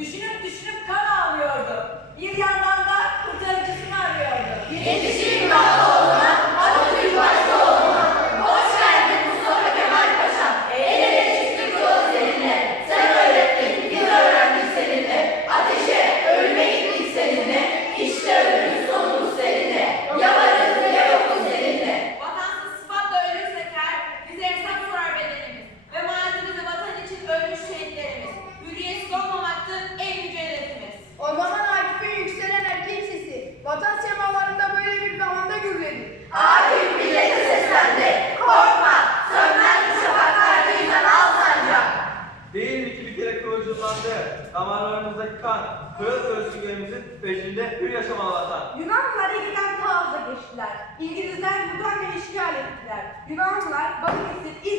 Düşünüp düşünüp kan ağlıyordu. Bir damarlarımızdaki kan, kırıl ölçülerimizin peşinde hür yaşam Allah'tan. Yunanlar Ege'den ta geçtiler. İngilizler Bulgarya'yı işgal ettiler. Yunanlılar Balıkesir,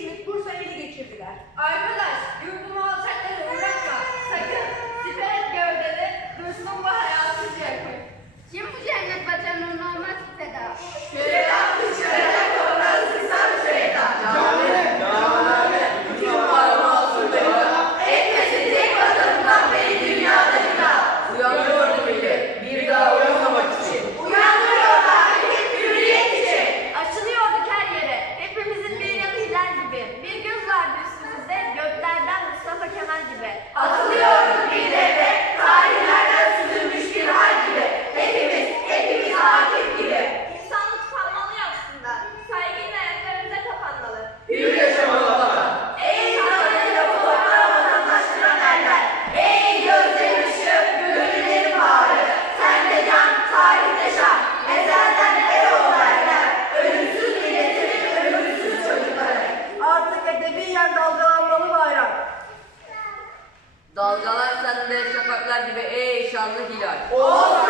哦